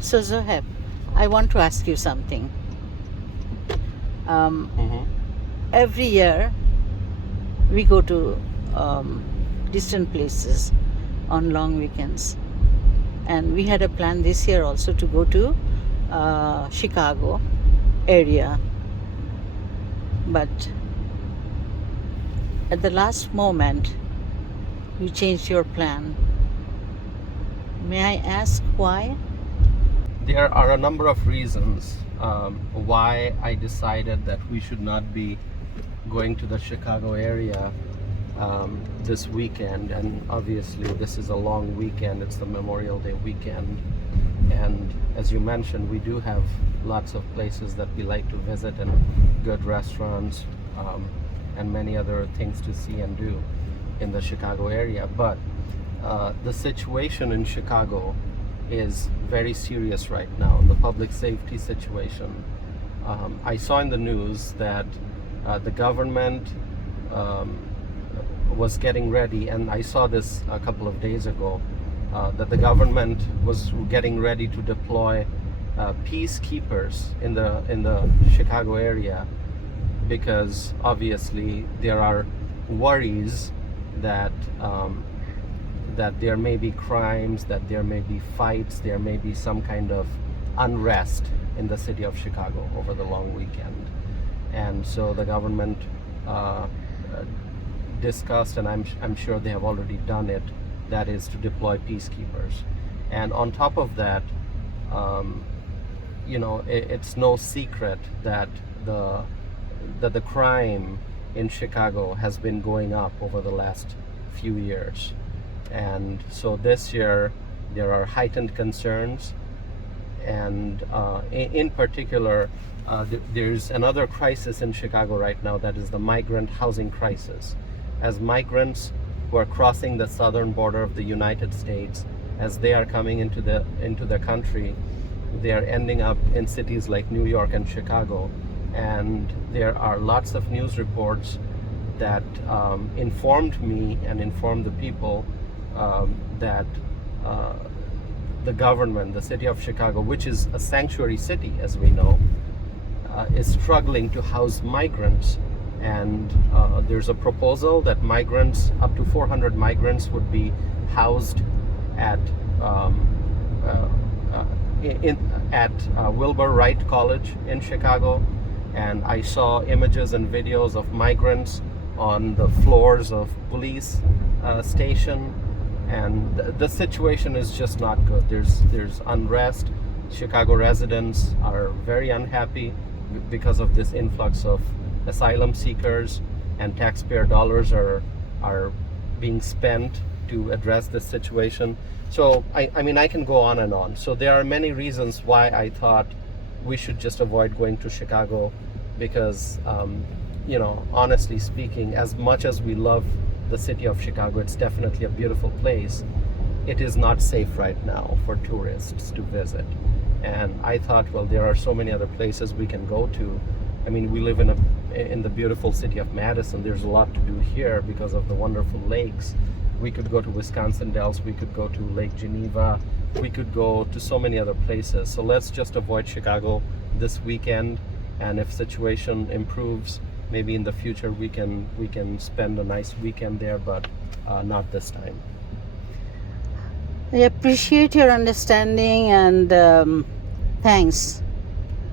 So Zoheb, I want to ask you something. Every year we go to distant places on long weekends, and we had a plan this year also to go to Chicago area, but at the last moment you changed your plan. May I ask why? There are a number of reasons why I decided that we should not be going to the Chicago area this weekend. And obviously this is a long weekend. It's the Memorial Day weekend, and as you mentioned, we do have lots of places that we like to visit and good restaurants and many other things to see and do in the Chicago area. But the situation in Chicago is very serious right now, the public safety situation. I saw in the news that the government was getting ready, and I saw this a couple of days ago, that the government was getting ready to deploy peacekeepers in the Chicago area, because obviously there are worries that that there may be crimes, that there may be fights, there may be some kind of unrest in the city of Chicago over the long weekend. And so the government discussed, and I'm sure they have already done it, that is to deploy peacekeepers. And on top of that, it's no secret that the crime in Chicago has been going up over the last few years. And so this year there are heightened concerns, and in particular there's another crisis in Chicago right now, that is the migrant housing crisis. As migrants who are crossing the southern border of the United States, as they are coming into the country, they are ending up in cities like New York and Chicago. And there are lots of news reports that informed me and informed the people that the government, the city of Chicago, which is a sanctuary city, as we know, is struggling to house migrants. And there's a proposal that migrants, up to 400 migrants, would be housed at Wilbur Wright College in Chicago. And I saw images and videos of migrants on the floors of police station, and the situation is just not good. There's unrest. Chicago residents are very unhappy because of this influx of asylum seekers, and taxpayer dollars are being spent to address this situation. So I mean, I can go on and on. So there are many reasons why I thought we should just avoid going to Chicago, because honestly speaking, as much as we love the city of Chicago, it's definitely a beautiful place, it is not safe right now for tourists to visit. And I thought, well, there are so many other places we can go to. I mean, we live in the beautiful city of Madison. There's a lot to do here because of the wonderful lakes. We could go to Wisconsin Dells, we could go to Lake Geneva, we could go to so many other places. So let's just avoid Chicago this weekend, and if situation improves, maybe in the future we can spend a nice weekend there, but not this time. I appreciate your understanding, and thanks.